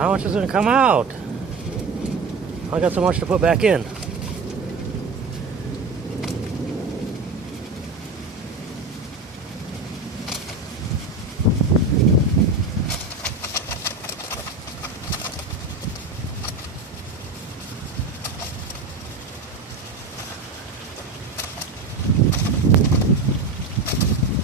How much is going to come out? I got so much to put back in.